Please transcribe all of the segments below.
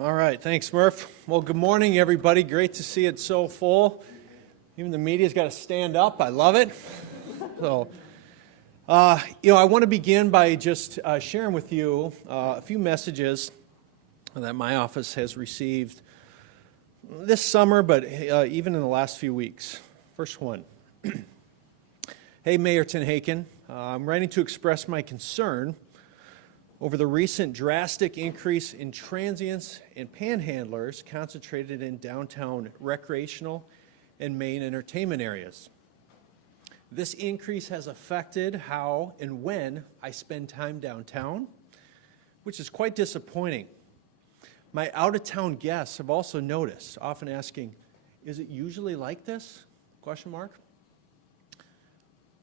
All right, thanks, Murph. Well, good morning, everybody. Great to see it so full. Even the media's got to stand up. I love it. So, I want to begin by just sharing with you a few messages that my office has received this summer, but even in the last few weeks. First one. Hey, Mayor Tenhaken, I'm writing to express my concern over the recent drastic increase in transients and panhandlers concentrated in downtown recreational and main entertainment areas. This increase has affected how and when I spend time downtown, which is quite disappointing. My out-of-town guests have also noticed, often asking, is it usually like this? Question mark.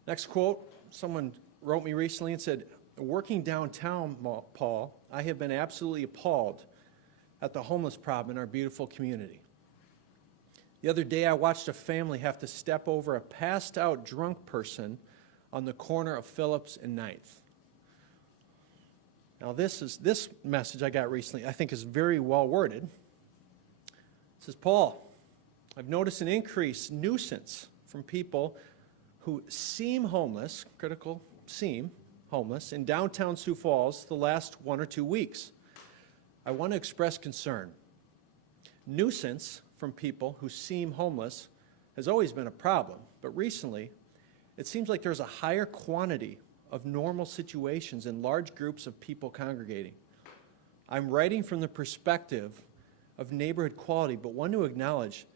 Next quote, someone wrote me recently and said, working downtown, Paul, I have been absolutely appalled at the homeless problem in our beautiful community. The other day I watched a family have to step over a passed out drunk person on the corner of Phillips and 9th. Now this message I got recently I think is very well worded. It says, Paul, I've noticed an increased nuisance from people who seem homeless, critical seem, homeless in downtown Sioux Falls the last 1 or 2 weeks. I want to express concern. Nuisance from people who seem homeless has always been a problem, but recently it seems like there's a higher quantity of normal situations in large groups of people congregating. I'm writing from the perspective of neighborhood quality, but want to acknowledge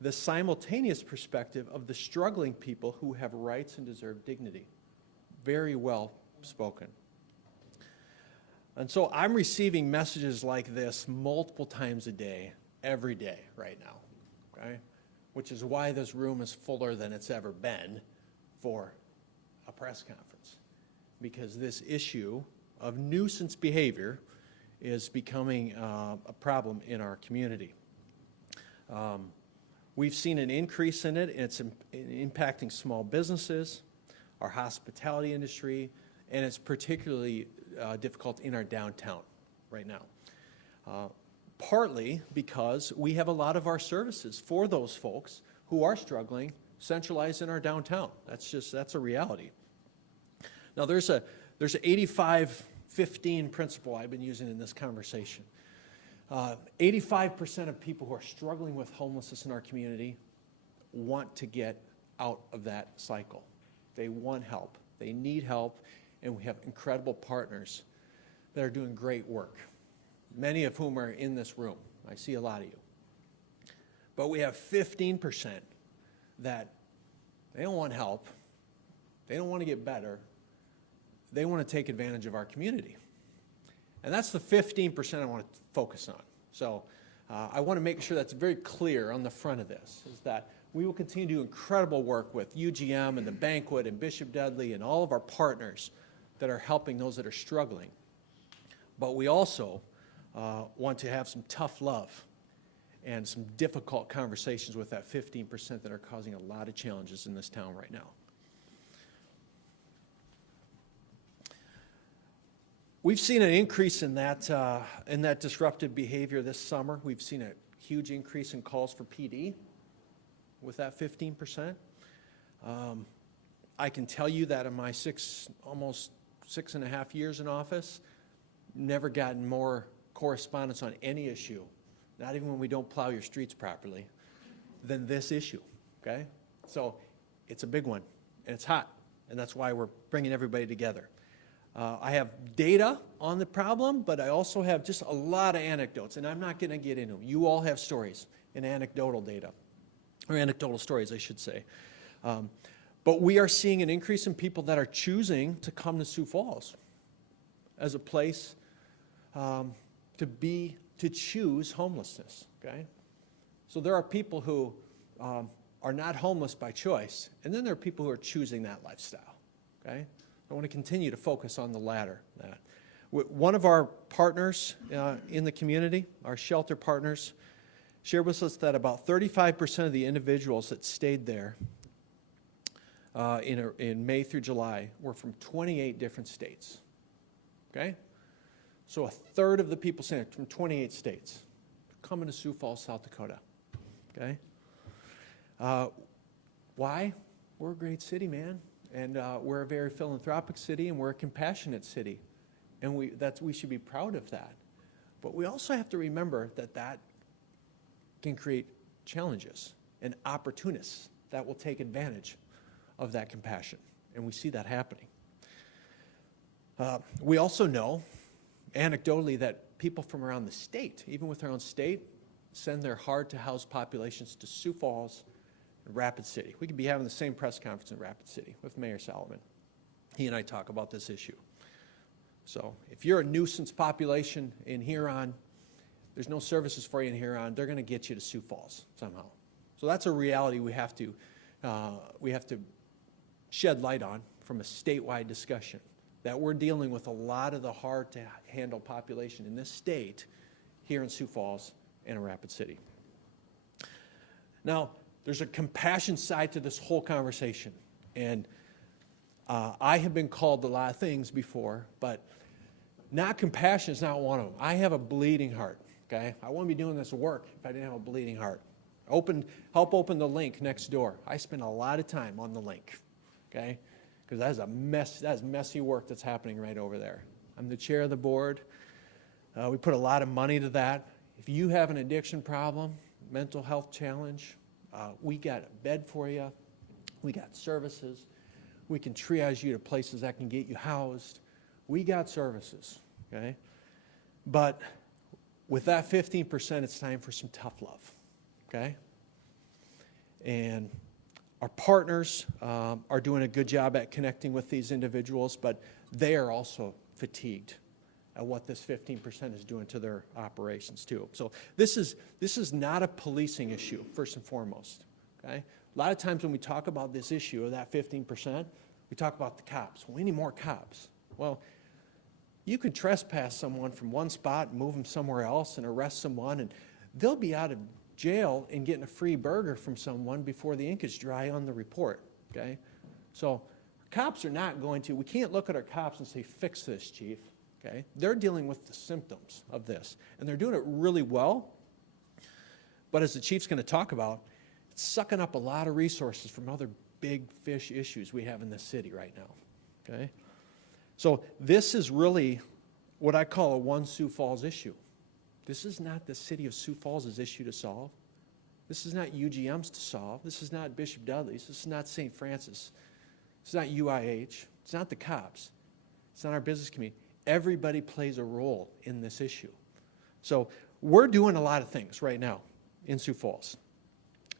the simultaneous perspective of the struggling people who have rights and deserve dignity. Very well spoken. And so I'm receiving messages like this multiple times a day, every day right now, okay? Which is why this room is fuller than it's ever been for a press conference, because this issue of nuisance behavior is becoming a problem in our community. We've seen an increase in it, and it's impacting small businesses, our hospitality industry, and it's particularly difficult in our downtown right now. Partly because we have a lot of our services for those folks who are struggling centralized in our downtown. That's a reality. Now there's an 85-15 principle I've been using in this conversation. 85% of people who are struggling with homelessness in our community want to get out of that cycle. They want help. They need help, and we have incredible partners that are doing great work, many of whom are in this room. I see a lot of you. But we have 15% that they don't want help. They don't want to get better. They want to take advantage of our community. And that's the 15% I want to focus on. So I want to make sure that's very clear on the front of this, is that we will continue to do incredible work with UGM and the Banquet and Bishop Dudley and all of our partners that are helping those that are struggling. But we also want to have some tough love and some difficult conversations with that 15% that are causing a lot of challenges in this town right now. We've seen an increase in that disruptive behavior this summer. We've seen a huge increase in calls for PD with that 15%. I can tell you that in my almost 6.5 years in office, never gotten more correspondence on any issue, not even when we don't plow your streets properly, than this issue, okay? So it's a big one, and it's hot, and that's why we're bringing everybody together. I have data on the problem, but I also have just a lot of anecdotes, and I'm not going to get into them. You all have stories and anecdotal data, or anecdotal stories, I should say. But we are seeing an increase in people that are choosing to come to Sioux Falls as a place to choose homelessness, okay? So there are people who are not homeless by choice, and then there are people who are choosing that lifestyle, okay? I want to continue to focus on the latter. One of our partners in the community, our shelter partners, shared with us that about 35% of the individuals that stayed there in May through July were from 28 different states. Okay? So a third of the people staying from 28 states. coming to Sioux Falls, South Dakota. Okay? Why? We're a great city, man. And we're a very philanthropic city, and we're a compassionate city. And we should be proud of that. But we also have to remember that that can create challenges and opportunists that will take advantage of that compassion. And we see that happening. We also know, anecdotally, that people from around the state, even with our own state, send their hard-to-house populations to Sioux Falls and Rapid City. We could be having the same press conference in Rapid City with Mayor Solomon. He and I talk about this issue. So if you're a nuisance population in Huron, there's no services for you in Huron, they're going to get you to Sioux Falls somehow. So that's a reality we have to shed light on from a statewide discussion, that we're dealing with a lot of the hard-to-handle population in this state here in Sioux Falls and in Rapid City. Now, there's a compassion side to this whole conversation, and I have been called a lot of things before, but not compassion is not one of them. I have a bleeding heart, okay? I wouldn't be doing this work if I didn't have a bleeding heart. Help open the link next door. I spend a lot of time on the link, okay? Because that is messy work that's happening right over there. I'm the chair of the board. We put a lot of money to that. If you have an addiction problem, mental health challenge, we got a bed for you. We got services. We can triage you to places that can get you housed. We got services, okay? But with that 15%, it's time for some tough love, okay? And our partners are doing a good job at connecting with these individuals, but they are also fatigued at what this 15% is doing to their operations too. So this is not a policing issue, first and foremost, okay? A lot of times when we talk about this issue of that 15%, we talk about the cops. We need more cops. Well, you could trespass someone from one spot and move them somewhere else and arrest someone, and they'll be out of jail and getting a free burger from someone before the ink is dry on the report, okay? So cops are not going to, we can't look at our cops and say, fix this, chief, okay? They're dealing with the symptoms of this, and they're doing it really well, but as the chief's going to talk about, it's sucking up a lot of resources from other big fish issues we have in this city right now, okay? So this is really what I call a one Sioux Falls issue. This is not the city of Sioux Falls' issue to solve. This is not UGM's to solve. This is not Bishop Dudley's. This is not St. Francis. It's not UIH. It's not the cops. It's not our business community. Everybody plays a role in this issue. So we're doing a lot of things right now in Sioux Falls.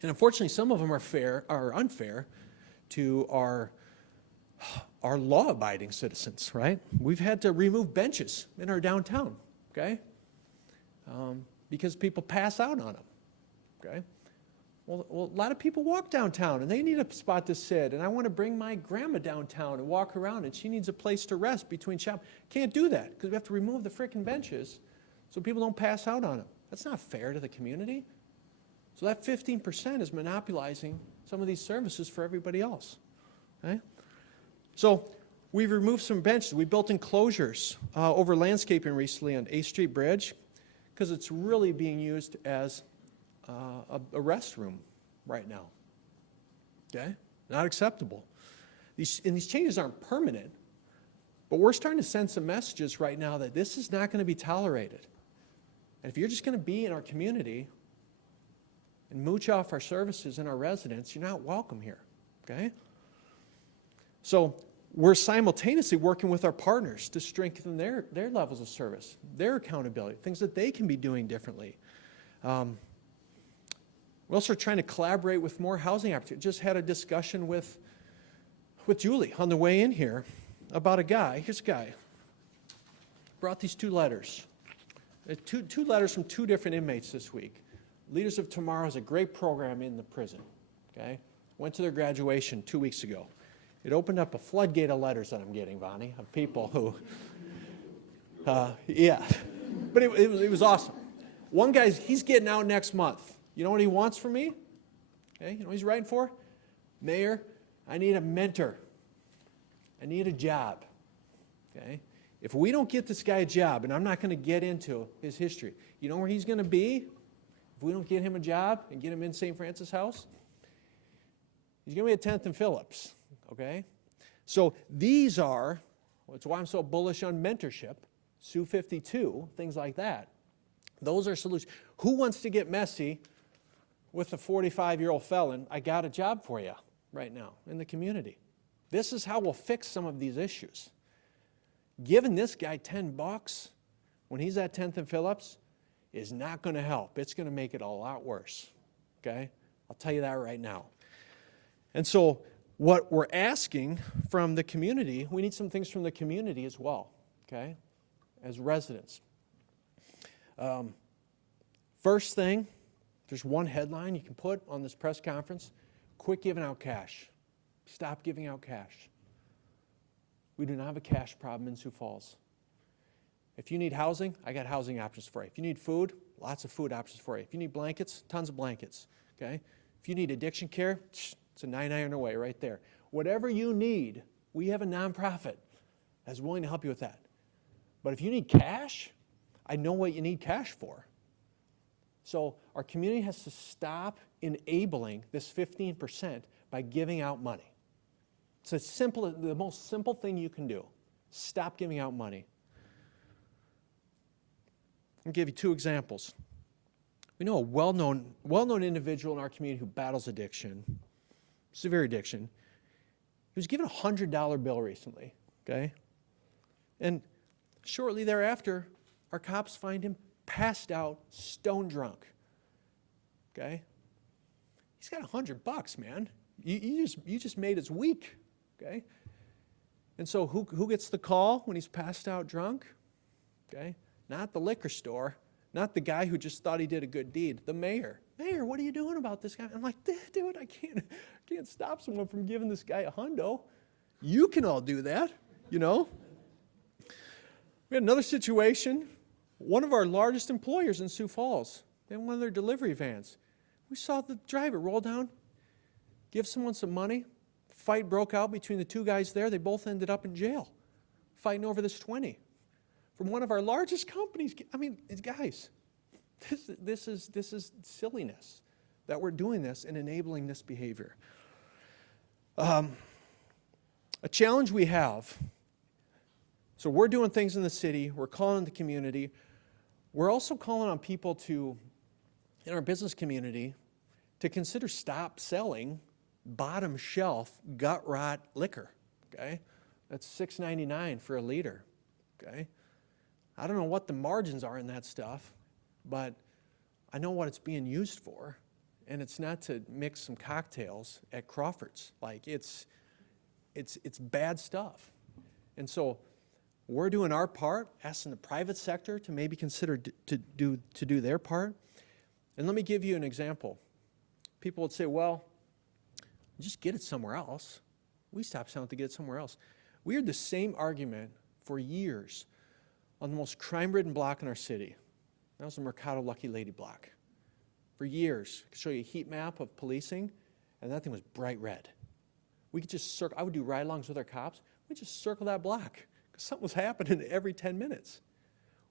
And unfortunately, some of them are unfair to our law-abiding citizens, right? We've had to remove benches in our downtown, okay? Because people pass out on them, okay? Well, a lot of people walk downtown, and they need a spot to sit, and I want to bring my grandma downtown and walk around, and she needs a place to rest between shops. Can't do that, because we have to remove the frickin' benches so people don't pass out on them. That's not fair to the community. So that 15% is monopolizing some of these services for everybody else, okay? So we've removed some benches. We built enclosures over landscaping recently on 8th Street Bridge because it's really being used as a restroom right now. Okay? Not acceptable. These changes aren't permanent, but we're starting to send some messages right now that this is not going to be tolerated. And if you're just going to be in our community and mooch off our services and our residents, you're not welcome here. Okay? So we're simultaneously working with our partners to strengthen their levels of service, their accountability, things that they can be doing differently. We're also trying to collaborate with more housing opportunities. Just had a discussion with Julie on the way in here about a guy. Here's a guy. Brought these two letters. Two letters from two different inmates this week. Leaders of Tomorrow is a great program in the prison. Okay? Went to their graduation 2 weeks ago. It opened up a floodgate of letters that I'm getting, Bonnie, of people who, yeah. But it was awesome. One guy's, he's getting out next month. You know what he wants from me? Okay, you know what he's writing for? Mayor, I need a mentor. I need a job. Okay? If we don't get this guy a job, and I'm not going to get into his history, you know where he's going to be? if we don't get him a job and get him in St. Francis House, he's going to be at 10th and Phillips, okay? So these are, that's why I'm so bullish on mentorship, Sioux 52, things like that. Those are solutions. Who wants to get messy with a 45-year-old felon? I got a job for you right now in the community. This is how we'll fix some of these issues. Giving this guy $10 when he's at 10th and Phillips is not going to help. It's going to make it a lot worse, okay? I'll tell you that right now. And so what we're asking from the community, we need some things from the community as well, okay, as residents. First thing, there's one headline you can put on this press conference: quit giving out cash. Stop giving out cash. We do not have a cash problem in Sioux Falls. If you need housing, I got housing options for you. If you need food, lots of food options for you. If you need blankets, tons of blankets, okay? If you need addiction care, it's a 9-iron away right there. Whatever you need, we have a nonprofit that's willing to help you with that. But if you need cash, I know what you need cash for. So our community has to stop enabling this 15% by giving out money. It's as simple, the most simple thing you can do. Stop giving out money. I'll give you two examples. We know a well-known individual in our community who battles addiction, severe addiction. He was given a $100 bill recently, okay? And shortly thereafter, our cops find him passed out, stone drunk, okay? He's got $100, man. You just made his week, okay? And so who gets the call when he's passed out drunk? Okay? Not the liquor store, not the guy who just thought he did a good deed, the mayor. Mayor, what are you doing about this guy? I'm like, dude, I can't stop someone from giving this guy a hundo. You can all do that, you know? We had another situation. One of our largest employers in Sioux Falls, they had one of their delivery vans. We saw the driver roll down, give someone some money. Fight broke out between the two guys there. They both ended up in jail, fighting over this 20 from one of our largest companies. I mean, guys, this is silliness that we're doing this and enabling this behavior. A challenge we have. So we're doing things in the city. We're calling the community. We're also calling on people to, in our business community, to consider stop selling bottom shelf gut rot liquor, okay? That's $6.99 for a liter, okay? I don't know what the margins are in that stuff, but I know what it's being used for, and it's not to mix some cocktails at Crawford's. Like, it's bad stuff. And so we're doing our part, asking the private sector to maybe consider to do their part. And let me give you an example. People would say, well, just get it somewhere else. We stopped selling to get it somewhere else. We heard the same argument for years on the most crime-ridden block in our city. That was the Mercado Lucky Lady block. For years, I could show you a heat map of policing, and that thing was bright red. We could just circle. I would do ride-alongs with our cops. We'd just circle that block because something was happening every 10 minutes.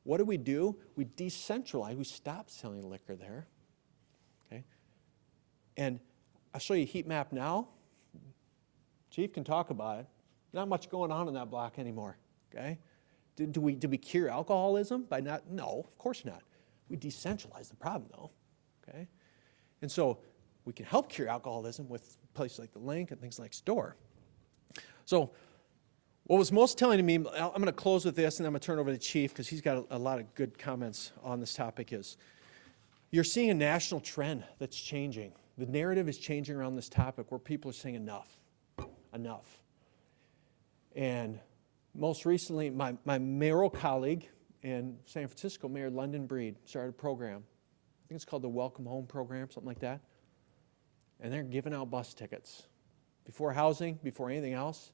What did we do? We decentralized. We stopped selling liquor there. Okay? And I'll show you a heat map now. Chief can talk about it. Not much going on in that block anymore, okay? Did we cure alcoholism by not? No, of course not. We decentralized the problem, though, okay? And so we can help cure alcoholism with places like the Link and things like Store. So what was most telling to me, I'm going to close with this, and I'm going to turn it over to the Chief because he's got a lot of good comments on this topic, is you're seeing a national trend that's changing. The narrative is changing around this topic where people are saying enough. And most recently, my mayoral colleague in San Francisco, Mayor London Breed, started a program. I think it's called the Welcome Home Program, something like that. And they're giving out bus tickets. Before housing, before anything else,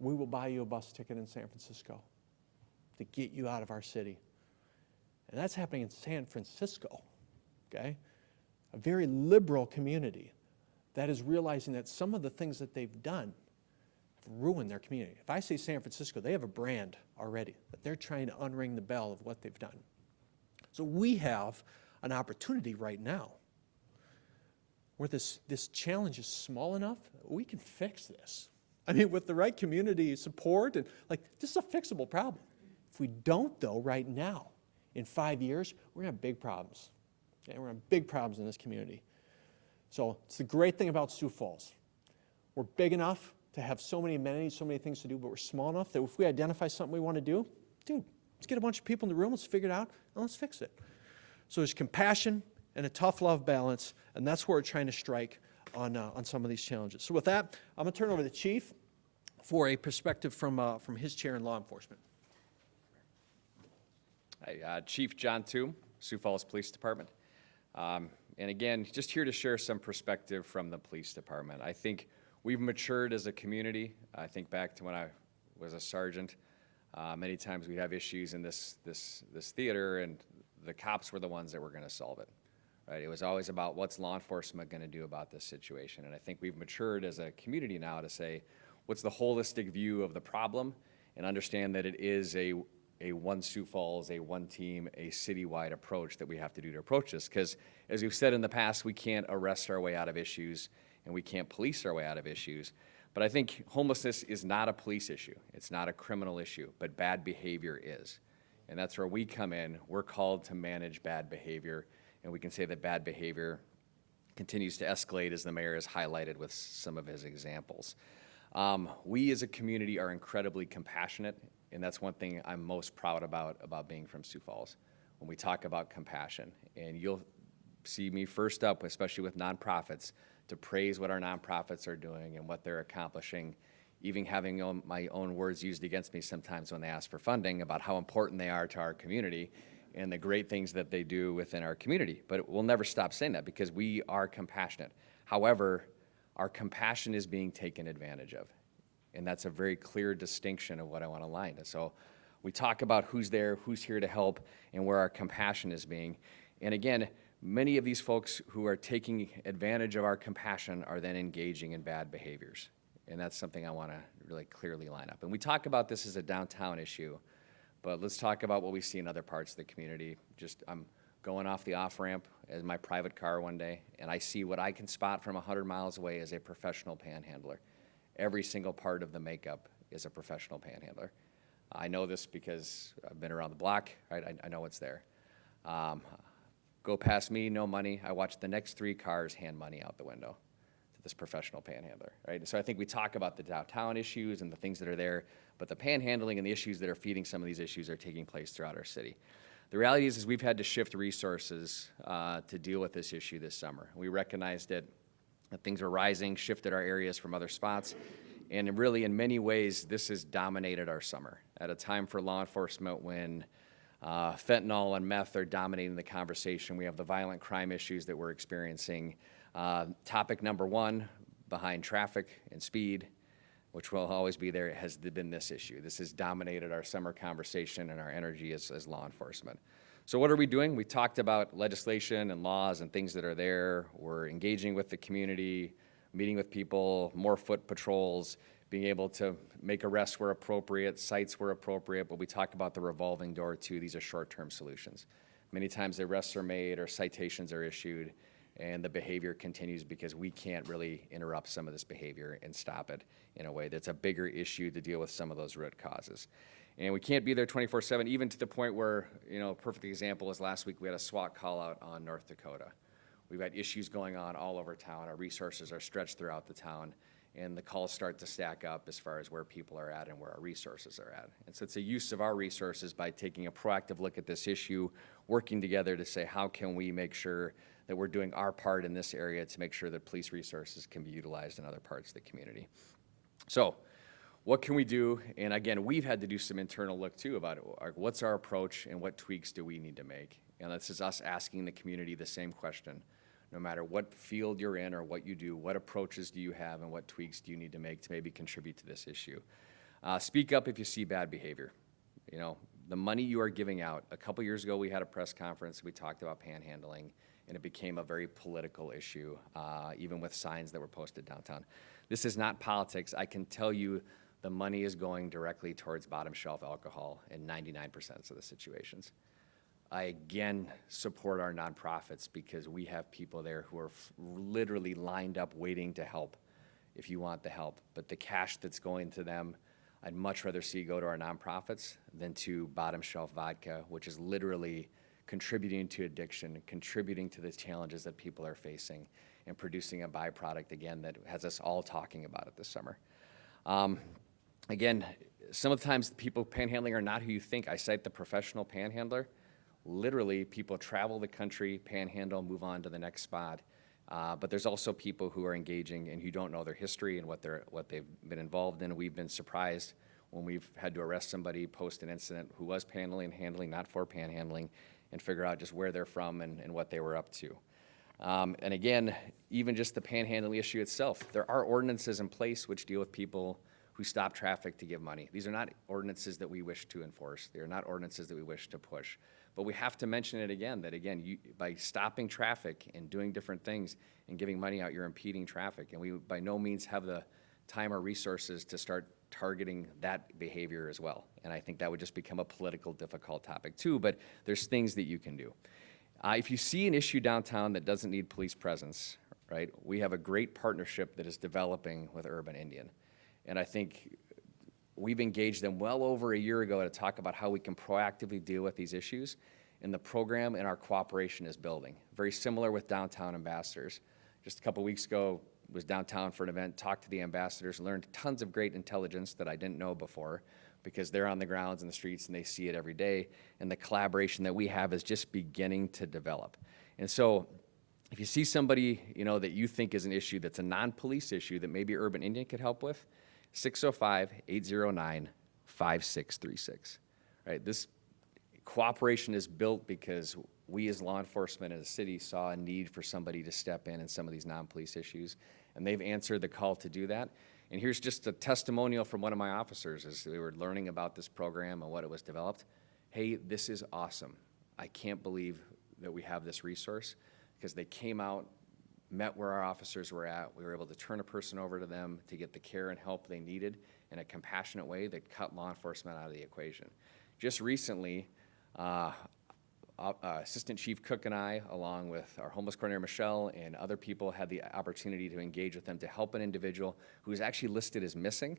we will buy you a bus ticket in San Francisco to get you out of our city. And that's happening in San Francisco, okay? A very liberal community that is realizing that some of the things that they've done have ruined their community. If I say San Francisco, they have a brand already that they're trying to unring the bell of what they've done. So we have an opportunity right now where this challenge is small enough, we can fix this. I mean, with the right community support, and like, this is a fixable problem. If we don't, though, right now, in 5 years, we're gonna have big problems. Okay? We're gonna have big problems in this community. So it's the great thing about Sioux Falls. We're big enough to have so many amenities, so many things to do, but we're small enough that if we identify something we want to do, dude, let's get a bunch of people in the room, let's figure it out, and let's fix it. So there's compassion and a tough love balance, and that's where we're trying to strike on some of these challenges. So with that, I'm going to turn over to the Chief for a perspective from his chair in law enforcement. Hi, Chief John Toom, Sioux Falls Police Department. And again, just here to share some perspective from the police department. I think we've matured as a community. I think back to when I was a sergeant. Many times we'd have issues in this theater, and the cops were the ones that were going to solve it. Right? It was always about what's law enforcement going to do about this situation. And I think we've matured as a community now to say, what's the holistic view of the problem, and understand that it is a one Sioux Falls, a one team, a citywide approach that we have to do to approach this. Because as we've said in the past, we can't arrest our way out of issues, and we can't police our way out of issues. But I think homelessness is not a police issue. It's not a criminal issue, but bad behavior is. And that's where we come in. We're called to manage bad behavior, and we can say that bad behavior continues to escalate, as the mayor has highlighted with some of his examples. We as a community are incredibly compassionate, and that's one thing I'm most proud about being from Sioux Falls, when we talk about compassion. And you'll see me first up, especially with nonprofits, to praise what our nonprofits are doing and what they're accomplishing, even having my own words used against me sometimes when they ask for funding about how important they are to our community and the great things that they do within our community. But we'll never stop saying that, because we are compassionate. However, our compassion is being taken advantage of. And that's a very clear distinction of what I want to align to. So we talk about who's there, who's here to help, and where our compassion is being. And again, many of these folks who are taking advantage of our compassion are then engaging in bad behaviors. And that's something I want to really clearly line up. And we talk about this as a downtown issue, but let's talk about what we see in other parts of the community. I'm going off the off-ramp as my private car one day, and I see what I can spot from 100 miles away as a professional panhandler. Every single part of the makeup is a professional panhandler. I know this because I've been around the block, right? I know what's there. Go past me, no money. I watch the next 3 cars hand money out the window to this professional panhandler, right? So I think we talk about the downtown issues and the things that are there, but the panhandling and the issues that are feeding some of these issues are taking place throughout our city. The reality is we've had to shift resources to deal with this issue this summer. We recognized it, that things were rising, shifted our areas from other spots, and really in many ways this has dominated our summer at a time for law enforcement when fentanyl and meth are dominating the conversation. We have the violent crime issues that we're experiencing. Topic number 1 behind traffic and speed, which will always be there, has been this issue. This has dominated our summer conversation and our energy as law enforcement. So what are we doing? We talked about legislation and laws and things that are there. We're engaging with the community, meeting with people, more foot patrols, being able to make arrests where appropriate, cites where appropriate, but we talk about the revolving door too. These are short-term solutions. Many times arrests are made or citations are issued, and the behavior continues because we can't really interrupt some of this behavior and stop it in a way that's a bigger issue to deal with some of those root causes. And we can't be there 24/7, even to the point where, a perfect example is last week we had a SWAT call out on North Dakota. We've had issues going on all over town. Our resources are stretched throughout the town, and the calls start to stack up as far as where people are at and where our resources are at. And so it's a use of our resources by taking a proactive look at this issue, working together to say, how can we make sure that we're doing our part in this area to make sure that police resources can be utilized in other parts of the community. So what can we do? And again, we've had to do some internal look too about it. What's our approach and what tweaks do we need to make? And this is us asking the community the same question. No matter what field you're in or what you do, what approaches do you have and what tweaks do you need to make to maybe contribute to this issue? Speak up if you see bad behavior. The money you are giving out. A couple years ago, we had a press conference. We talked about panhandling, and it became a very political issue, even with signs that were posted downtown. This is not politics. I can tell you the money is going directly towards bottom shelf alcohol in 99% of the situations. I again support our nonprofits because we have people there who are literally lined up waiting to help if you want the help. But the cash that's going to them, I'd much rather see go to our nonprofits than to Bottom Shelf Vodka, which is literally contributing to addiction, contributing to the challenges that people are facing, and producing a byproduct, again, that has us all talking about it this summer. Again, some of the times people panhandling are not who you think. I cite the professional panhandler. Literally, people travel the country, panhandle, move on to the next spot. But there's also people who are engaging and who don't know their history and what they've been involved in. We've been surprised when we've had to arrest somebody post an incident who was handling, not for panhandling, and figure out just where they're from and what they were up to. And again, even just the panhandling issue itself, there are ordinances in place which deal with people who stop traffic to give money. These are not ordinances that we wish to enforce. They are not ordinances that we wish to push. But we have to mention it again, that again, by stopping traffic and doing different things and giving money out, you're impeding traffic. And we by no means have the time or resources to start targeting that behavior as well. And I think that would just become a political difficult topic too, but there's things that you can do. If you see an issue downtown that doesn't need police presence, right, we have a great partnership that is developing with Urban Indian. And I think we've engaged them well over a year ago to talk about how we can proactively deal with these issues. And the program and our cooperation is building. Very similar with Downtown Ambassadors. Just a couple weeks ago, was downtown for an event, talked to the ambassadors, learned tons of great intelligence that I didn't know before because they're on the grounds in the streets and they see it every day. And the collaboration that we have is just beginning to develop. And so if you see somebody, you know, that you think is an issue that's a non-police issue that maybe Urban Indian could help with, 605-809-5636, right? This cooperation is built because we as law enforcement as a city saw a need for somebody to step in some of these non-police issues, and they've answered the call to do that. And here's just a testimonial from one of my officers as we were learning about this program and what it was developed. Hey, this is awesome. I can't believe that we have this resource, because they came out, met where our officers were at. We were able to turn a person over to them to get the care and help they needed in a compassionate way that cut law enforcement out of the equation. Just recently, Assistant Chief Cook and I, along with our homeless coordinator Michelle and other people, had the opportunity to engage with them to help an individual who is actually listed as missing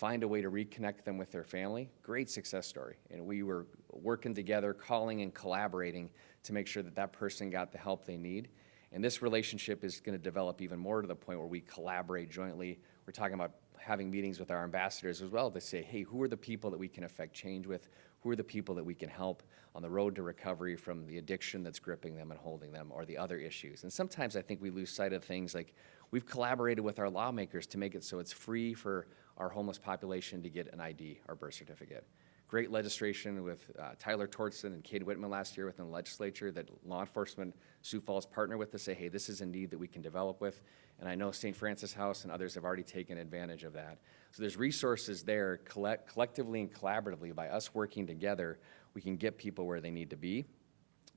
find a way to reconnect them with their family. Great success story. And we were working together, calling and collaborating to make sure that that person got the help they need. And this relationship is going to develop even more to the point where we collaborate jointly. We're talking about having meetings with our ambassadors as well to say, hey, who are the people that we can affect change with? Who are the people that we can help on the road to recovery from the addiction that's gripping them and holding them, or the other issues? And sometimes I think we lose sight of things like we've collaborated with our lawmakers to make it so it's free for our homeless population to get an ID or birth certificate. Great legislation with Tyler Tortson and Kate Whitman last year within the legislature that law enforcement, Sioux Falls, partner with to say, hey, this is a need that we can develop with. And I know St. Francis House and others have already taken advantage of that. So there's resources there collectively and collaboratively. By us working together, we can get people where they need to be,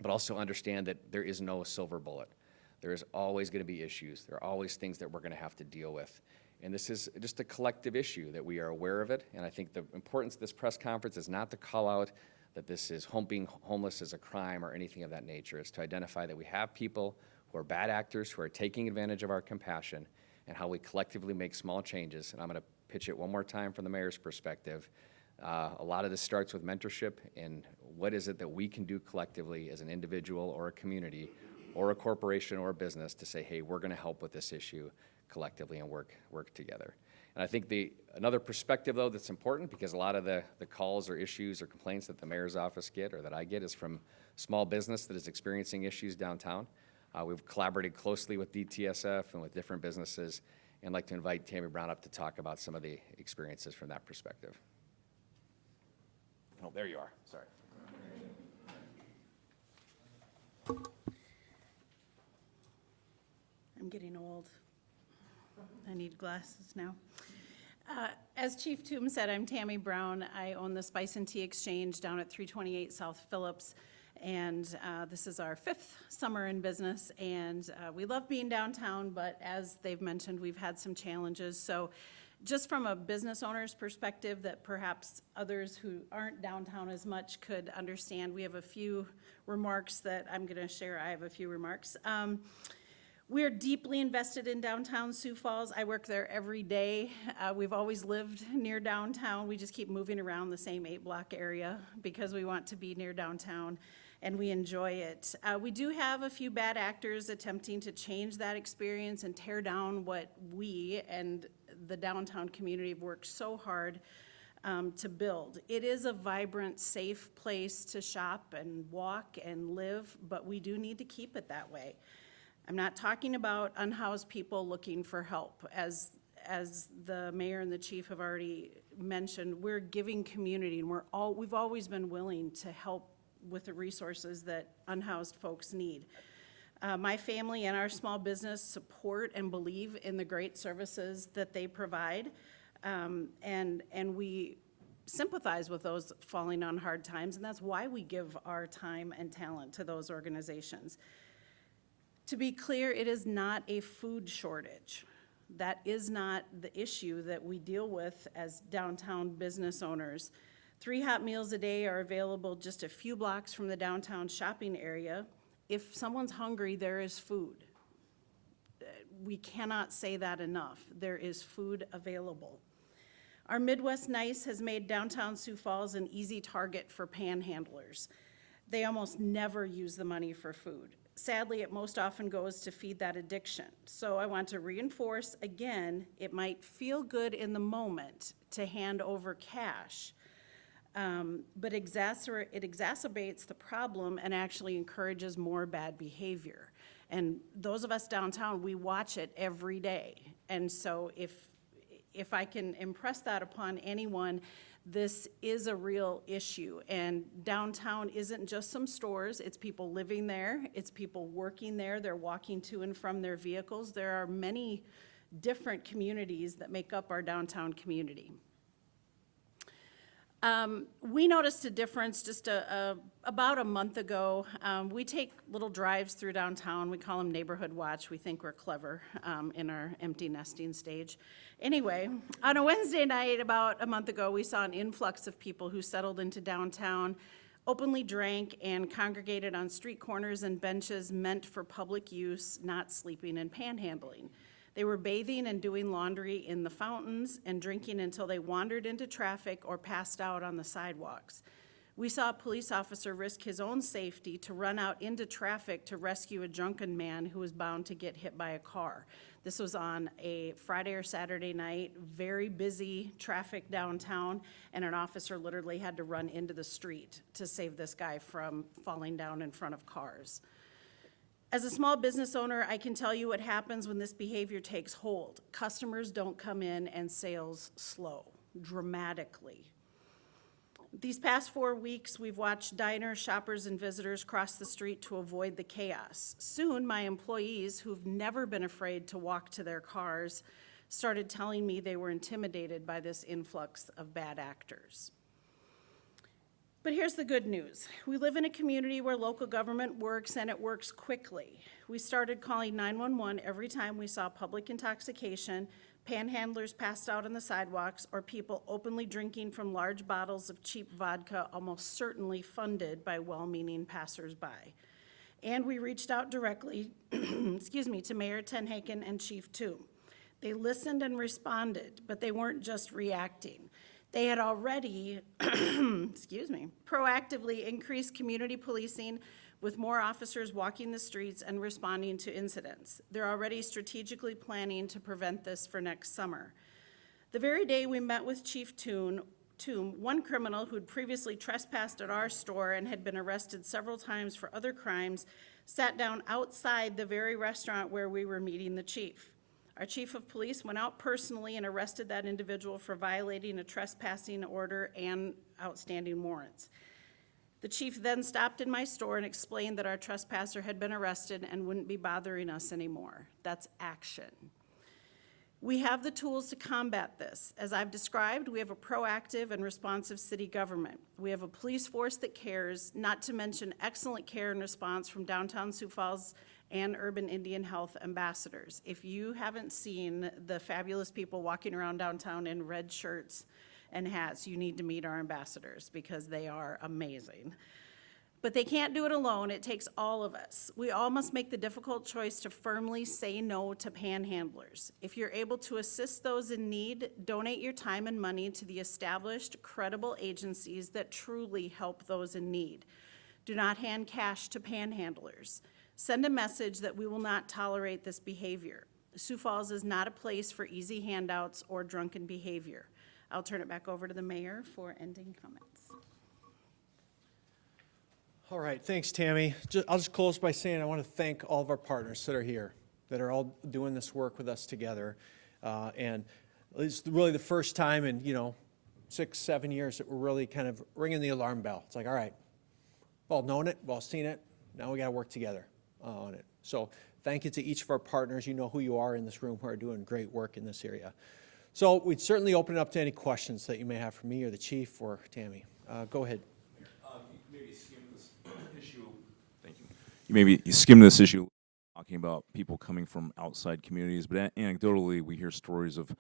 but also understand that there is no silver bullet. There is always going to be issues. There are always things that we're going to have to deal with. And this is just a collective issue that we are aware of it. And I think the importance of this press conference is not to call out that this is being homeless is a crime or anything of that nature. It's to identify that we have people who are bad actors, who are taking advantage of our compassion, and how we collectively make small changes. And I'm going to pitch it one more time from the mayor's perspective. A lot of this starts with mentorship and what is it that we can do collectively as an individual or a community or a corporation or a business to say, hey, we're going to help with this issue collectively and work together. And I think another perspective, though, that's important, because a lot of the calls or issues or complaints that the mayor's office get or that I get is from small business that is experiencing issues downtown. We've collaborated closely with DTSF and with different businesses, and I'd like to invite Tammy Brown up to talk about some of the experiences from that perspective. Oh, there you are. Sorry. I'm getting old. I need glasses now. As Chief Toom said, I'm Tammy Brown. I own the Spice and Tea Exchange down at 328 South Phillips, and this is our 5th summer in business, and we love being downtown, but as they've mentioned, we've had some challenges. So Just from a business owner's perspective that perhaps others who aren't downtown as much could understand, we have a few remarks that I'm going to share. I have a few remarks. We're deeply invested in downtown Sioux Falls. I work there every day. We've always lived near downtown. We just keep moving around the same 8-block area because we want to be near downtown, and we enjoy it. We do have a few bad actors attempting to change that experience and tear down what we and the downtown community have worked so hard to build. It is a vibrant, safe place to shop and walk and live, but we do need to keep it that way. I'm not talking about unhoused people looking for help. As the mayor and the chief have already mentioned, we're giving community, and we've always been willing to help with the resources that unhoused folks need. My family and our small business support and believe in the great services that they provide, and we sympathize with those falling on hard times, and that's why we give our time and talent to those organizations. To be clear, it is not a food shortage. That is not the issue that we deal with as downtown business owners. 3 hot meals a day are available just a few blocks from the downtown shopping area. If someone's hungry, there is food. We cannot say that enough. There is food available. Our Midwest Nice has made downtown Sioux Falls an easy target for panhandlers. They almost never use the money for food. Sadly, it most often goes to feed that addiction. So I want to reinforce again, it might feel good in the moment to hand over cash, but it exacerbates the problem and actually encourages more bad behavior. And those of us downtown, we watch it every day. And so if I can impress that upon anyone, this is a real issue, and downtown isn't just some stores, it's people living there, it's people working there, they're walking to and from their vehicles. There are many different communities that make up our downtown community. We noticed a difference just about a month ago. We take little drives through downtown. We call them neighborhood watch. We think we're clever in our empty nesting stage. Anyway, on a Wednesday night about a month ago, we saw an influx of people who settled into downtown, openly drank, and congregated on street corners and benches meant for public use, not sleeping and panhandling. They were bathing and doing laundry in the fountains and drinking until they wandered into traffic or passed out on the sidewalks. We saw a police officer risk his own safety to run out into traffic to rescue a drunken man who was bound to get hit by a car. This was on a Friday or Saturday night, very busy traffic downtown, and an officer literally had to run into the street to save this guy from falling down in front of cars. As a small business owner, I can tell you what happens when this behavior takes hold. Customers don't come in and sales slow dramatically. These past 4 weeks, we've watched diners, shoppers, and visitors cross the street to avoid the chaos. Soon, my employees, who've never been afraid to walk to their cars, started telling me they were intimidated by this influx of bad actors. But here's the good news. We live in a community where local government works, and it works quickly. We started calling 911 every time we saw public intoxication, panhandlers passed out on the sidewalks, or people openly drinking from large bottles of cheap vodka, almost certainly funded by well-meaning passersby. And we reached out directly, to Mayor Tenhaken and Chief Toom. They listened and responded, but they weren't just reacting. They had already, proactively increased community policing with more officers walking the streets and responding to incidents. They're already strategically planning to prevent this for next summer. The very day we met with Chief Toom, one criminal who'd previously trespassed at our store and had been arrested several times for other crimes sat down outside the very restaurant where we were meeting the chief. Our chief of police went out personally and arrested that individual for violating a trespassing order and outstanding warrants. The chief then stopped in my store and explained that our trespasser had been arrested and wouldn't be bothering us anymore. That's action. We have the tools to combat this. As I've described, we have a proactive and responsive city government. We have a police force that cares, not to mention excellent care and response from downtown Sioux Falls and Urban Indian Health ambassadors. If you haven't seen the fabulous people walking around downtown in red shirts and hats, you need to meet our ambassadors because they are amazing. But they can't do it alone. It takes all of us. We all must make the difficult choice to firmly say no to panhandlers. If you're able to assist those in need, donate your time and money to the established, credible agencies that truly help those in need. Do not hand cash to panhandlers. Send a message that we will not tolerate this behavior. Sioux Falls is not a place for easy handouts or drunken behavior. I'll turn it back over to the mayor for ending comments. All right, thanks, Tammy. I'll just close by saying I want to thank all of our partners that are here, that are all doing this work with us together. And it's really the first time in, 6, 7 years that we're really kind of ringing the alarm bell. It's like, all right, we've all known it, we've all seen it, now we got to work together on it. So thank you to each of our partners. You know who you are in this room who are doing great work in this area. So we'd certainly open it up to any questions that you may have for me or the chief or Tammy. Go ahead. You maybe skim this issue, talking about people coming from outside communities, but anecdotally, we hear stories of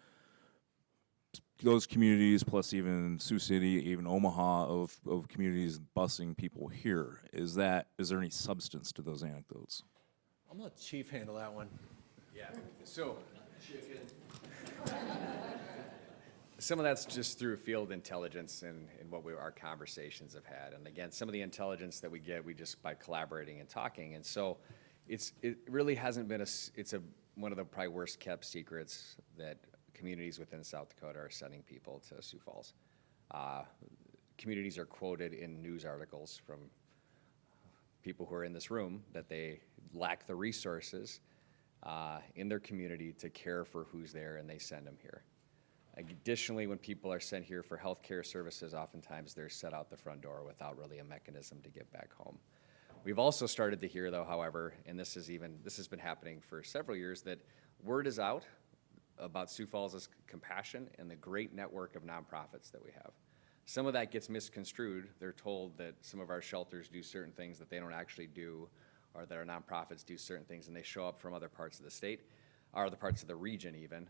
those communities, plus even Sioux City, even Omaha, of communities busing people here. Is there any substance to those anecdotes? I'm going to let the chief handle that one. Yeah, so some of that's just through field intelligence and what our conversations have had. And again, some of the intelligence that we get, we just by collaborating and talking. And so it really hasn't been one of the probably worst kept secrets that communities within South Dakota are sending people to Sioux Falls. Communities are quoted in news articles from people who are in this room that they lack the resources in their community to care for who's there, and they send them here. Additionally, when people are sent here for health care services, oftentimes they're set out the front door without really a mechanism to get back home. We've also started to hear, though, however, and this has been happening for several years, that word is out about Sioux Falls' compassion and the great network of nonprofits that we have. Some of that gets misconstrued. They're told that some of our shelters do certain things that they don't actually do, or that our nonprofits do certain things, and they show up from other parts of the state, or other parts of the region even.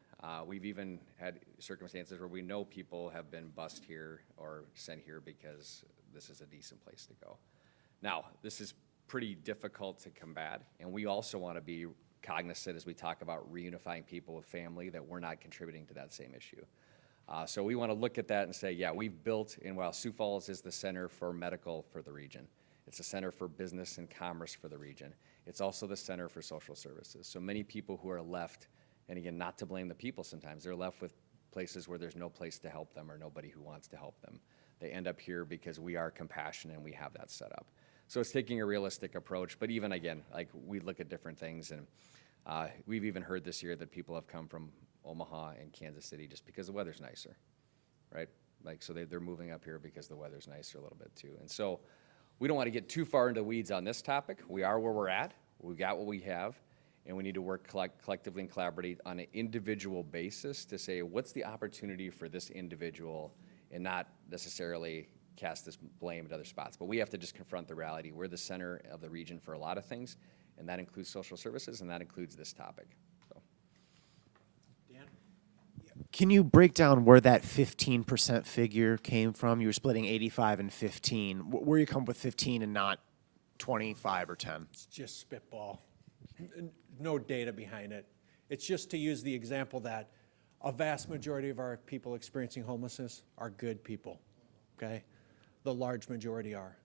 We've even had circumstances where we know people have been bused here or sent here because this is a decent place to go. Now, this is pretty difficult to combat, and we also want to be cognizant as we talk about reunifying people with family that we're not contributing to that same issue. So we want to look at that and say, yeah, we've built, and while Sioux Falls is the center for medical for the region, it's a center for business and commerce for the region. It's also the center for social services. So many people who are left, and again, not to blame the people sometimes, they're left with places where there's no place to help them or nobody who wants to help them. They end up here because we are compassionate and we have that set up. So it's taking a realistic approach, but even again, like we look at different things, and we've even heard this year that people have come from Omaha and Kansas City just because the weather's nicer, right? Like, so they're moving up here because the weather's nicer a little bit too. And so we don't want to get too far into the weeds on this topic. We are where we're at. We've got what we have, and we need to work collectively and collaborate on an individual basis to say, what's the opportunity for this individual, and not necessarily cast this blame at other spots. But we have to just confront the reality. We're the center of the region for a lot of things, and that includes social services, and that includes this topic. So. Dan? Can you break down where that 15% figure came from? You were splitting 85 and 15. Where you come up with 15 and not 25 or 10? It's just spitball. No data behind it. It's just to use the example that a vast majority of our people experiencing homelessness are good people, okay? The large majority are.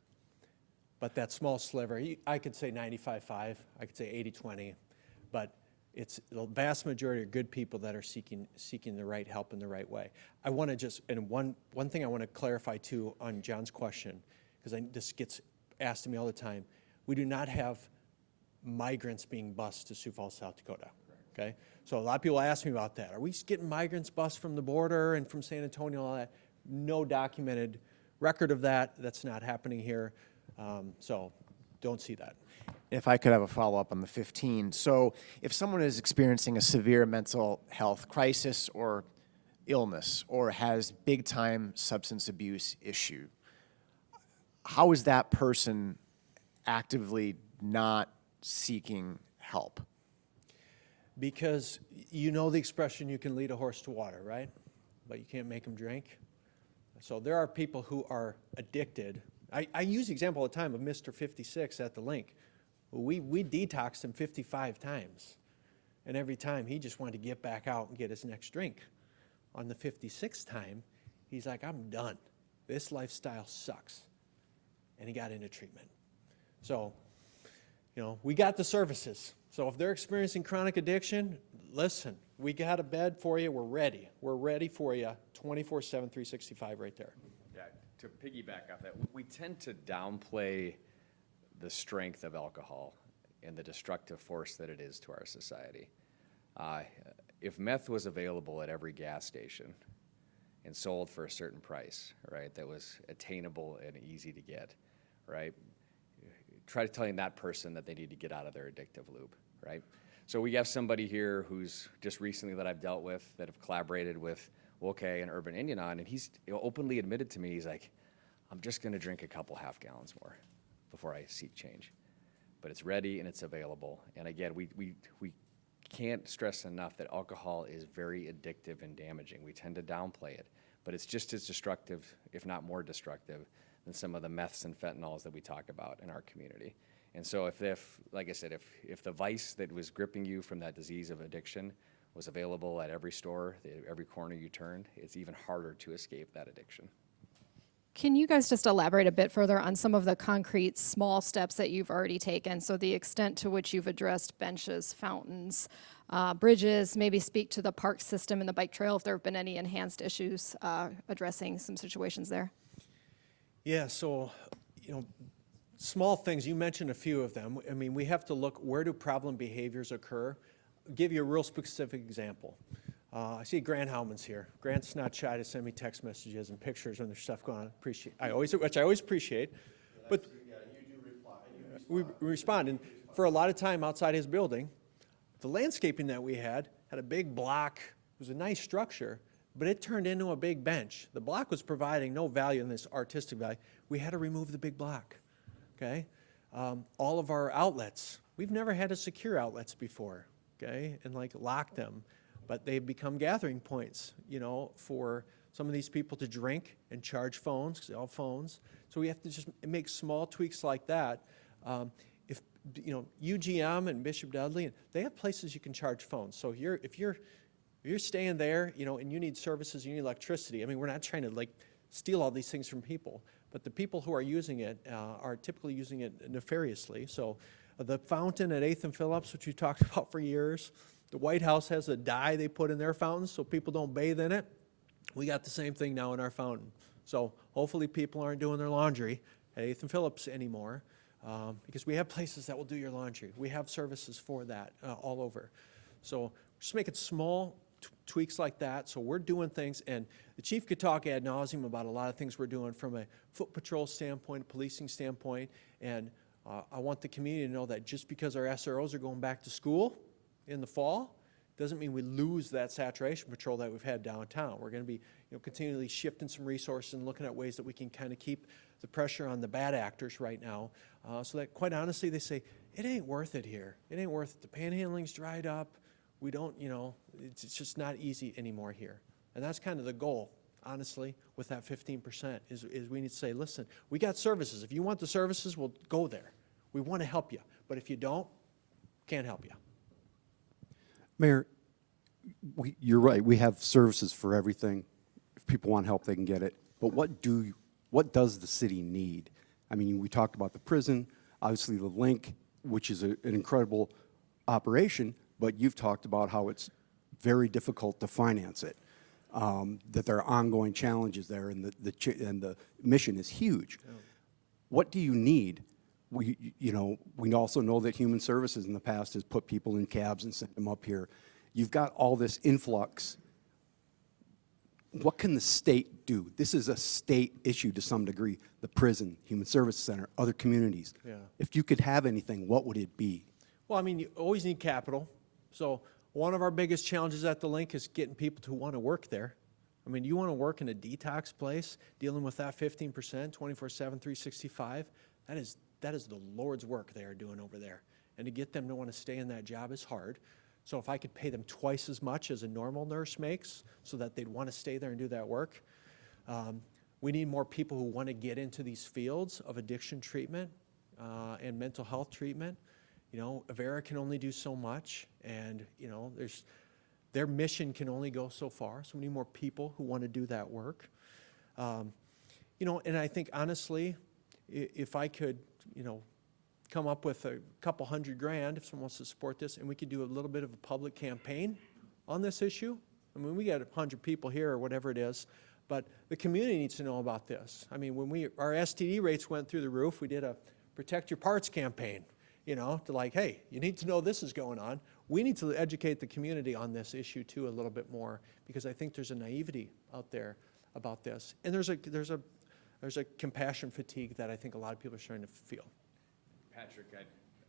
But that small sliver, I could say 95-5, I could say 80-20, but it's the vast majority are good people that are seeking the right help in the right way. I want to just, and one thing I want to clarify too on John's question, because this gets asked to me all the time. We do not have migrants being bused to Sioux Falls, South Dakota, okay? So a lot of people ask me about that. Are we getting migrants bused from the border and from San Antonio and all that? No documented record of that. That's not happening here. So don't see that. If I could have a follow-up on the 15. So if someone is experiencing a severe mental health crisis or illness or has big-time substance abuse issue, how is that person actively not seeking help? Because you know the expression, you can lead a horse to water, right? But you can't make him drink. So there are people who are addicted. I use the example all the time of Mr. 56 at the link. We detoxed him 55 times. And every time he just wanted to get back out and get his next drink. On the 56th time, he's like, I'm done. This lifestyle sucks. And he got into treatment. So, you know, we got the services. So if they're experiencing chronic addiction, listen, we got a bed for you. We're ready. We're ready for you 24/7, 365 right there. Yeah, to piggyback off that, we tend to downplay the strength of alcohol and the destructive force that it is to our society. If meth was available at every gas station and sold for a certain price, right, that was attainable and easy to get, right, try telling that person that they need to get out of their addictive loop, right? So we have somebody here who's just recently that I've dealt with that have collaborated with Woke and Urban Indian on, and he's openly admitted to me, he's like, I'm just gonna drink a couple half gallons more before I seek change. But it's ready and it's available. And again, we can't stress enough that alcohol is very addictive and damaging. We tend to downplay it, but it's just as destructive, if not more destructive, than some of the meths and fentanyls that we talk about in our community. And so if like I said, if the vice that was gripping you from that disease of addiction was available at every store, every corner you turned, it's even harder to escape that addiction. Can you guys just elaborate a bit further on some of the concrete small steps that you've already taken? So the extent to which you've addressed benches, fountains, bridges, maybe speak to the park system and the bike trail if there have been any enhanced issues addressing some situations there. Yeah, so, you know, small things, you mentioned a few of them. I mean, we have to look, where do problem behaviors occur? I'll give you a real specific example. I see Grant Howman's here. Grant's not shy to send me text messages and pictures when there's stuff going on. Which I always appreciate. But we respond, and for a lot of time outside his building, the landscaping that we had a big block. It was a nice structure, but it turned into a big bench. The block was providing no value in this artistic value. We had to remove the big block, okay? All of our outlets, we've never had to secure outlets before, okay, and like lock them. But they've become gathering points, you know, for some of these people to drink and charge phones, cell phones. So we have to just make small tweaks like that. If you know, UGM and Bishop Dudley, they have places you can charge phones. So if you're staying there, you know, and you need services, you need electricity. I mean, we're not trying to like steal all these things from people, but the people who are using it are typically using it nefariously. So the fountain at 8th and Phillips, which we talked about for years. The White House has a dye they put in their fountains so people don't bathe in it. We got the same thing now in our fountain. So hopefully people aren't doing their laundry at 8th and Phillips anymore because we have places that will do your laundry. We have services for that all over. So just making small tweaks like that. So we're doing things, and the chief could talk ad nauseum about a lot of things we're doing from a foot patrol standpoint, a policing standpoint, and I want the community to know that just because our SROs are going back to school in the fall doesn't mean we lose that saturation patrol that we've had downtown. We're going to be, you know, continually shifting some resources and looking at ways that we can kind of keep the pressure on the bad actors right now, so that quite honestly they say it ain't worth it here. It ain't worth it. The panhandling's dried up. We don't, you know, it's just not easy anymore here. And that's kind of the goal, honestly, with that 15% is we need to say, listen, we got services. If you want the services, we'll go there. We want to help you. But if you don't, can't help you. Mayor, you're right. We have services for everything. If people want help, they can get it. But what does the city need? I mean, we talked about the prison, obviously the link, which is an incredible operation, but you've talked about how it's very difficult to finance it, that there are ongoing challenges there, and the mission is huge. Yeah. What do you need? We also know that Human Services in the past has put people in cabs and sent them up here. You've got all this influx. What can the state do? This is a state issue to some degree. The prison, Human Services Center, other communities. Yeah. If you could have anything, what would it be? Well, I mean, you always need capital. So one of our biggest challenges at the link is getting people to want to work there. I mean, you want to work in a detox place, dealing with that 15%, 24/7, 365. That is the Lord's work they are doing over there. and to get them to want to stay in that job is hard. So if I could pay them twice as much as a normal nurse makes so that they'd want to stay there and do that work. We need more people who want to get into these fields of addiction treatment and mental health treatment. You know, Avera can only do so much, and, you know, their mission can only go so far, so we need more people who want to do that work. You know, and I think, honestly, if I could, you know, come up with a couple $100,000 if someone wants to support this, and we could do a little bit of a public campaign on this issue. I mean, we got 100 people here or whatever it is, but the community needs to know about this. I mean, when our STD rates went through the roof, we did a Protect Your Parts campaign, you know, to like, hey, you need to know this is going on. We need to educate the community on this issue too a little bit more, because I think there's a naivety out there about this. And there's a compassion fatigue that I think a lot of people are starting to feel. Patrick,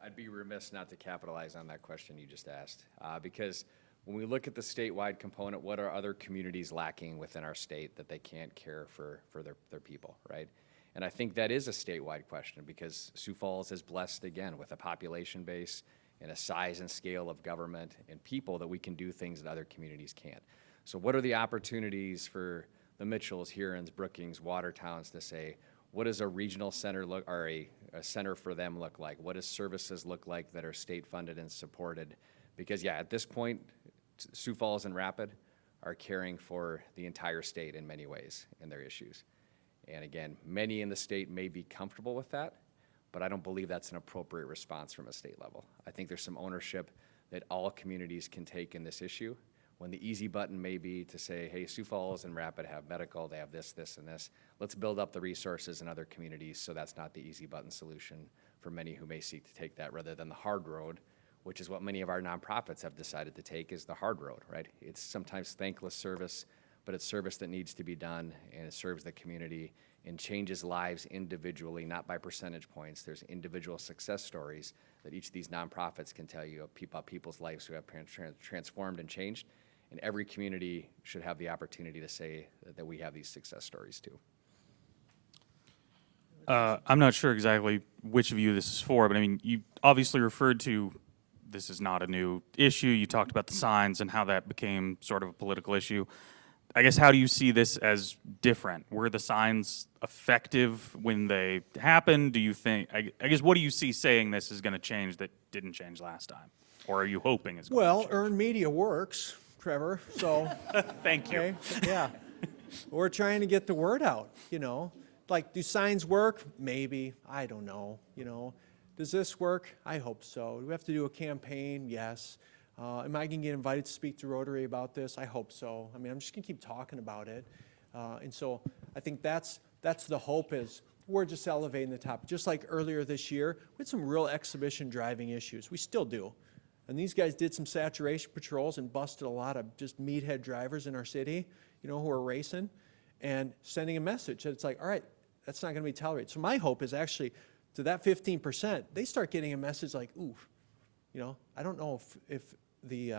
I'd be remiss not to capitalize on that question you just asked, because when we look at the statewide component, what are other communities lacking within our state that they can't care for their people, right? And I think that is a statewide question, because Sioux Falls is blessed, again, with a population base and a size and scale of government and people that we can do things that other communities can't. So what are the opportunities for the Mitchells, Hurons, Brookings, Watertowns to say, what does a regional center look, or a center for them look like? What does services look like that are state funded and supported? Because yeah, at this point, Sioux Falls and Rapid are caring for the entire state in many ways in their issues. And again, many in the state may be comfortable with that, but I don't believe that's an appropriate response from a state level. I think there's some ownership that all communities can take in this issue, when the easy button may be to say, hey, Sioux Falls and Rapid have medical, they have this, this, and this. Let's build up the resources in other communities so that's not the easy button solution for many who may seek to take that, rather than the hard road, which is what many of our nonprofits have decided to take, is the hard road, right? It's sometimes thankless service, but it's service that needs to be done, and it serves the community and changes lives individually, not by percentage points. There's individual success stories that each of these nonprofits can tell you about people's lives who have transformed and changed. And every community should have the opportunity to say that we have these success stories too. I'm not sure exactly which of you this is for, but I mean, you obviously referred to this is not a new issue. You talked about the signs and how that became sort of a political issue. I guess, how do you see this as different? Were the signs effective when they happened? Do you think, I guess, what do you see saying this is going to change that didn't change last time? Or are you hoping it's going to Well, change? earned media works, Trevor, so. Thank you. Okay, yeah. We're trying to get the word out, you know. Like, do signs work? Maybe, I don't know, you know. Does this work? I hope so. Do we have to do a campaign? Yes. Am I going to get invited to speak to Rotary about this? I hope so. I mean, I'm just going to keep talking about it. And so I think that's the hope, is we're just elevating the topic. Just like earlier this year, we had some real exhibition driving issues. We still do. And these guys did some saturation patrols and busted a lot of just meathead drivers in our city, you know, who are racing and sending a message that it's like, all right, that's not going to be tolerated. So my hope is actually to that 15%, they start getting a message like, ooh, you know, I don't know if the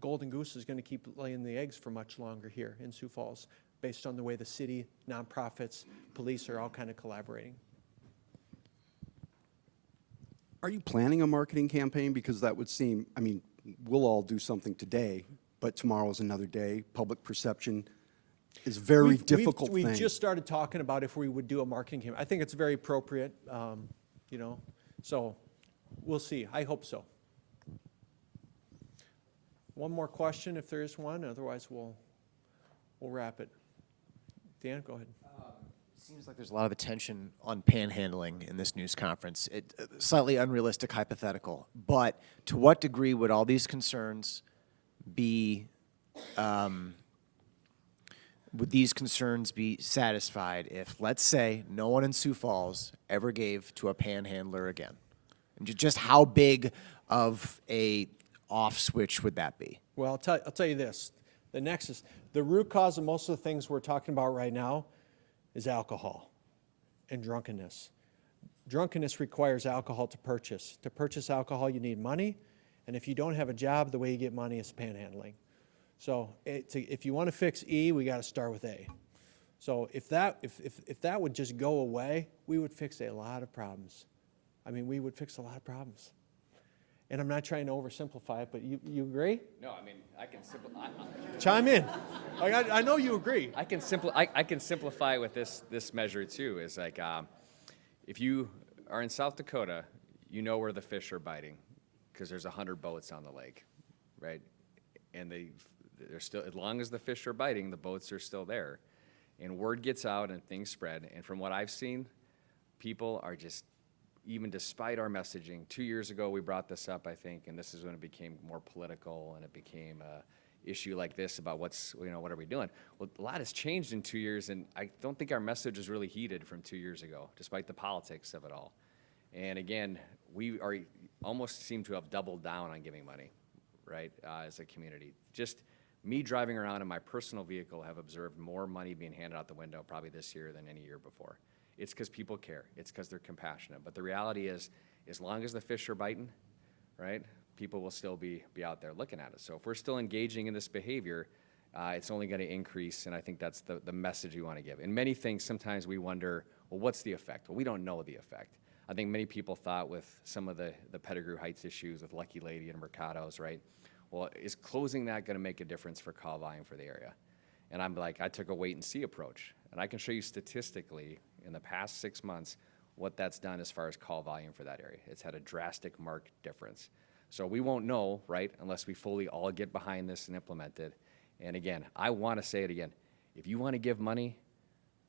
golden goose is going to keep laying the eggs for much longer here in Sioux Falls, based on the way the city, nonprofits, police are all kind of collaborating. Are you planning a marketing campaign? Because that would seem, I mean, we'll all do something today, but tomorrow's another day. Public perception is a very difficult thing. We just started talking about if we would do a marketing campaign. I think it's very appropriate, you know, so we'll see. I hope so. One more question if there is one, otherwise we'll wrap it. Dan, go ahead. Seems like there's a lot of attention on panhandling in this news conference. Slightly unrealistic hypothetical, but to what degree would all these concerns be, would these concerns be satisfied if, let's say, no one in Sioux Falls ever gave to a panhandler again? And just how big of a off switch would that be? Well, I'll tell you this. The root cause of most of the things we're talking about right now is alcohol and drunkenness. Drunkenness requires alcohol to purchase. To purchase alcohol, you need money, and if you don't have a job, the way you get money is panhandling. So if you want to fix E, we got to start with A. So if that would just go away, we would fix a lot of problems. I mean, we would fix a lot of problems. And I'm not trying to oversimplify it, but you agree? No, I mean, I can Chime in. I know you agree. I can simplify with this measure too. Is like, if you are in South Dakota, you know where the fish are biting, because there's 100 boats on the lake, right? And they're still, as long as the fish are biting, the boats are still there, and word gets out and things spread. And from what I've seen, people are just, even despite our messaging, 2 years ago we brought this up, I think, and this is when it became more political and it became a issue like this about what are we doing? Well, a lot has changed in 2 years, and I don't think our message is really heeded from 2 years ago, despite the politics of it all. And again, we are almost seem to have doubled down on giving money, right, as a community. Just me driving around in my personal vehicle have observed more money being handed out the window probably this year than any year before. It's because people care. It's because they're compassionate. But the reality is, as long as the fish are biting, right, people will still be out there looking at it. So if we're still engaging in this behavior, it's only going to increase, and I think that's the message we want to give. In many things, sometimes we wonder, well, what's the effect? Well, we don't know the effect. I think many people thought with some of the Pettigrew Heights issues with Lucky Lady and Mercados, right, well, is closing that going to make a difference for call volume for the area? And I'm like, I took a wait-and-see approach, and I can show you statistically in the past 6 months what that's done as far as call volume for that area. It's had a drastic, marked difference. So we won't know, right, unless we fully all get behind this and implement it. And again, I want to say it again. If you want to give money,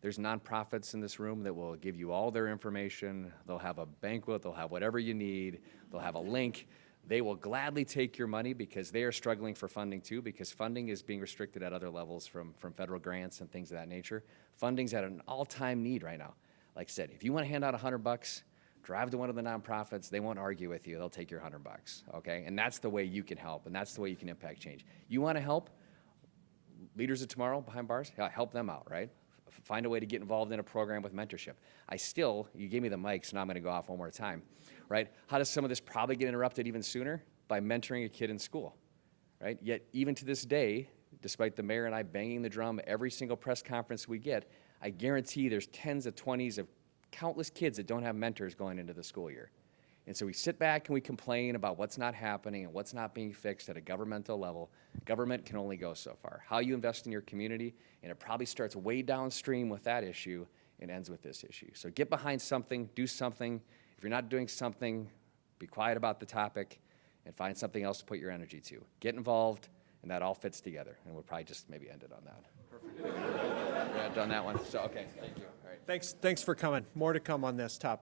there's nonprofits in this room that will give you all their information. They'll have a banquet. They'll have whatever you need. They'll have a link. They will gladly take your money because they are struggling for funding too, because funding is being restricted at other levels from federal grants and things of that nature. Funding's at an all-time need right now. Like I said, if you want to hand out $100, drive to one of the nonprofits. They won't argue with you. They'll take your $100, okay? And that's the way you can help, and that's the way you can impact change. You want to help Leaders of Tomorrow behind bars? Yeah, help them out, right? Find a way to get involved in a program with mentorship. You gave me the mic, so now I'm going to go off one more time, right? How does some of this probably get interrupted even sooner? By mentoring a kid in school, right? Yet even to this day, despite the mayor and I banging the drum every single press conference we get, I guarantee there's tens of 20s of countless kids that don't have mentors going into the school year. And so we sit back and we complain about what's not happening and what's not being fixed at a governmental level. Government can only go so far. How you invest in your community, and it probably starts way downstream with that issue and ends with this issue. So get behind something, do something. If you're not doing something, be quiet about the topic and find something else to put your energy to. Get involved, and that all fits together. And we'll probably just maybe end it on that. Perfect. Yeah, done that one. So, okay, thank you. All right. Thanks for coming. More to come on this topic.